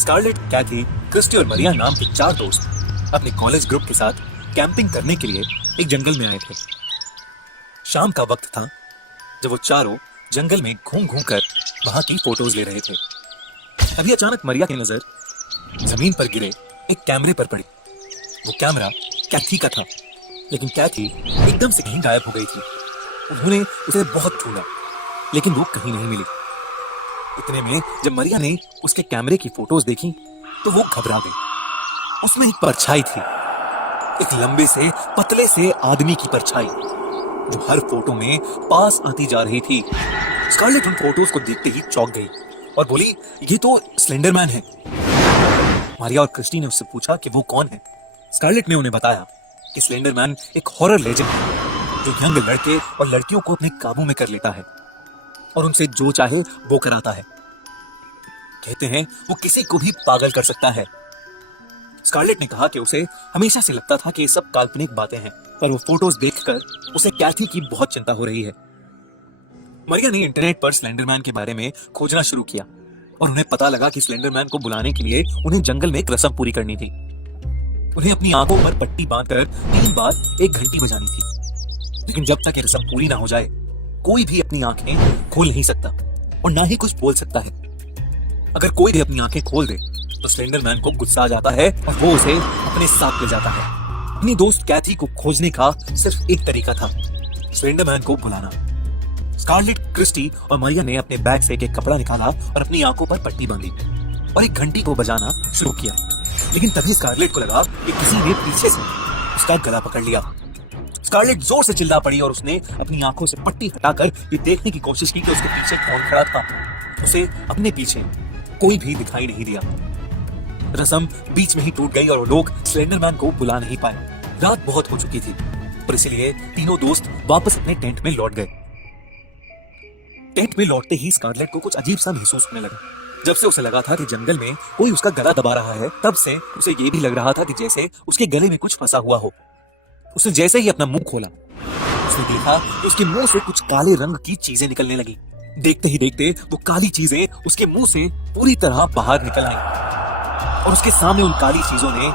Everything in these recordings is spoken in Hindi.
स्कारलेट, कैथी, क्रिस्टी और मरिया नाम के चार दोस्त अपने कॉलेज ग्रुप के साथ कैंपिंग करने के लिए एक जंगल में आए थे। शाम का वक्त था जब वो चारों जंगल में घूम घूम कर वहां की फोटोज ले रहे थे। अभी अचानक मरिया की नजर जमीन पर गिरे एक कैमरे पर पड़ी। वो कैमरा कैथी का था, लेकिन कैथी एकदम से कहीं गायब हो गई थी। उन्होंने उसे बहुत ढूंढा, लेकिन वो कहीं नहीं मिली। इतने में जब मरिया ने उसके कैमरे की फोटोज देखी तो वो घबरा गई। उसमें एक परछाई थी, एक लंबे से पतले से आदमी की परछाई जो हर फोटो में पास आती जा रही थी। स्कारलेट उन फोटोज को देखते ही चौंक गई और बोली, ये तो स्लेंडरमैन है। मारिया और क्रिस्टी ने उससे पूछा कि वो कौन है। स्कारलेट ने उन्हें बताया कि स्लेंडरमैन एक हॉरर लेजेंड है जो यंग लड़के और लड़कियों को अपने काबू में कर लेता है और उनसे जो चाहे वो कराता है। कहते हैं वो किसी को भी पागल कर सकता है। स्कारलेट ने कहा कि उसे हमेशा से लगता था कि ये सब काल्पनिक बातें हैं, पर वो फोटोज देखकर उसे कैथी की बहुत चिंता हो रही है। मरिया ने इंटरनेट पर स्लेंडरमैन के बारे में खोजना शुरू किया और उन्हें पता लगा कि स्लेंडरमैन को बुलाने के लिए उन्हें जंगल में एक रस्म पूरी करनी थी। उन्हें अपनी आंखों पर पट्टी बांधकर 3 बार एक घंटी बजानी थी, लेकिन जब तक ये रस्म पूरी ना हो जाए कोई भी अपनी आंखें खोल नहीं सकता और ना ही कुछ बोल सकता है। अगर कोई भी अपनी आंखें खोल दे तो स्लेंडरमैन को गुस्सा आ जाता है और वो उसे अपने साथ ले जाता है। अपनी दोस्त कैथी को खोजने का सिर्फ एक तरीका था, स्लेंडरमैन को बुलाना। स्कारलेट, क्रिस्टी और मरिया ने अपने बैग से एक कपड़ा निकाला और अपनी आंखों पर पट्टी बांधी और एक घंटी को बजाना शुरू किया। लेकिन तभी स्कारलेट को लगा कि किसी ने पीछे से उसका गला पकड़ लिया। स्कारलेट जोर से चिल्ला पड़ी और उसने अपनी आंखों से पट्टी हटाकर ये देखने की कोशिश की कि उसके पीछे कौन खड़ा था। उसे अपने पीछे कोई भी दिखाई नहीं दिया। रस्म बीच में ही टूट गई और वो लोग स्लेंडरमैन को बुला नहीं पाए। रात बहुत हो चुकी थी और इसलिए तीनों दोस्त वापस अपने टेंट में लौट गए। टेंट में लौटते ही स्कारलेट को कुछ अजीब सा महसूस होने लगा। जब से उसे लगा था कि जंगल में कोई उसका गला दबा रहा है, तब से उसे ये भी लग रहा था कि जैसे उसके गले में कुछ फंसा हुआ हो। उसने जैसे ही अपना मुंह खोला, उसने देखा कि उसके मुंह से कुछ काले रंग की चीजें निकलने लगी। देखते ही देखते वो काली चीजें उसके मुंह से पूरी तरह बाहर निकल आई और उसके सामने उन काली चीजों ने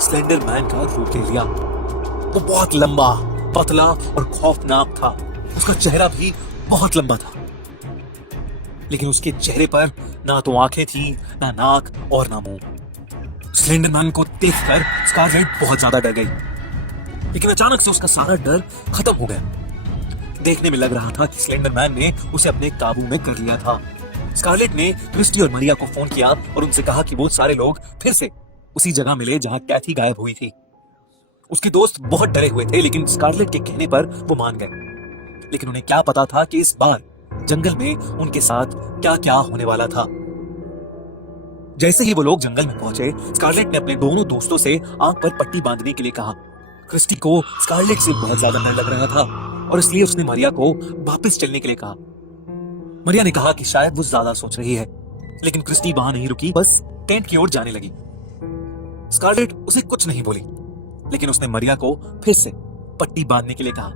स्लेंडरमैन का रूप ले लिया। वो बहुत लंबा, पतला और खौफनाक था। उसका चेहरा भी बहुत लंबा था, लेकिन उसके चेहरे पर ना तो आंखें थी, ना नाक और ना मुंह। स्लेंडरमैन को देखकर स्कारलेट बहुत ज्यादा डर गई, लेकिन अचानक से उसका सारा डर खत्म हो गया। देखने में लग रहा था कि स्लेंडरमैन ने उसे अपने काबू में कर लिया था। स्कारलेट ने क्रिस्टी और मरिया को फोन किया और उनसे कहा कि वो सारे लोग फिर से उसी जगह मिले जहां कैथी गायब हुई थी। उसके दोस्त बहुत डरे हुए थे, लेकिन स्कारलेट के कहने पर वो मान गए। लेकिन उन्हें क्या पता था कि इस बार जंगल में उनके साथ क्या क्या होने वाला था। जैसे ही वो लोग जंगल में पहुंचे, स्कारलेट ने अपने दोनों दोस्तों से आंख पर पट्टी बांधने के लिए कहा। क्रिस्टी को स्कारलेट से बहुत ज्यादा डर लग रहा था और इसलिए उसने मरिया को वापस चलने के लिए कहा। मरिया ने कहा कि शायद वो ज्यादा सोच रही है, लेकिन क्रिस्टी वहां नहीं रुकी, बस टेंट की ओर जाने लगी। स्कारलेट उसे कुछ नहीं बोली, लेकिन उसने मरिया को फिर से पट्टी बांधने के लिए कहा।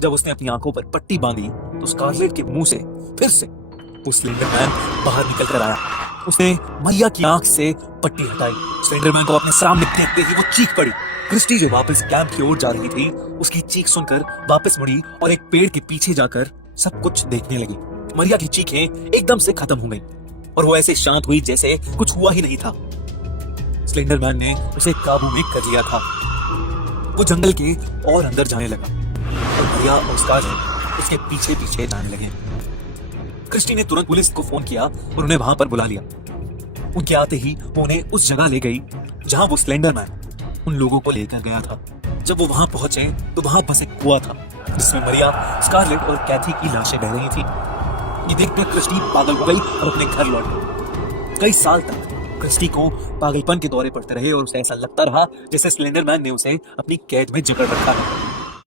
जब उसने अपनी आंखों पर पट्टी बांधी तो स्कारलेट के मुंह से फिर से वो स्लेंडरमैन बाहर निकल कर आया। उसने मरिया की आंख से पट्टी हटाई। स्लेंडरमैन को अपने सामने देखते ही वो चीख पड़ी। क्रिस्टी जो वापस कैंप की ओर जा रही थी, उसकी चीख सुनकर वापस मुड़ी और एक पेड़ के पीछे जाकर सब कुछ देखने लगी। मरिया की चीखें एकदम से खत्म हो गई और वो ऐसे शांत हुई जैसे कुछ हुआ ही नहीं था। स्लेंडरमैन ने उसे काबू में कर लिया था। वो जंगल के और अंदर जाने लगा और मरिया और स्कारलेट उसके पीछे पीछे जाने लगे। क्रिस्टी ने तुरंत पुलिस को फोन किया और उन्हें वहां पर बुला लिया। उनके आते ही वो उन्हें उस जगह ले गई जहां वो स्लेंडरमैन उन लोगों को लेकर गया था। जब वो वहां पहुंचे तो वहां बस एक कुआं था जिसमें मरिया, स्कारलेट और कैथी की लाशें बह रही थी। ये देखकर क्रिस्टी पागल हो गई और अपने घर लौट गई। कई साल तक क्रिस्टी को पागलपन के दौरे पड़ते रहे और उसे ऐसा लगता रहा जैसे स्लेंडरमैन ने उसे अपनी कैद में जकड़ रखा है।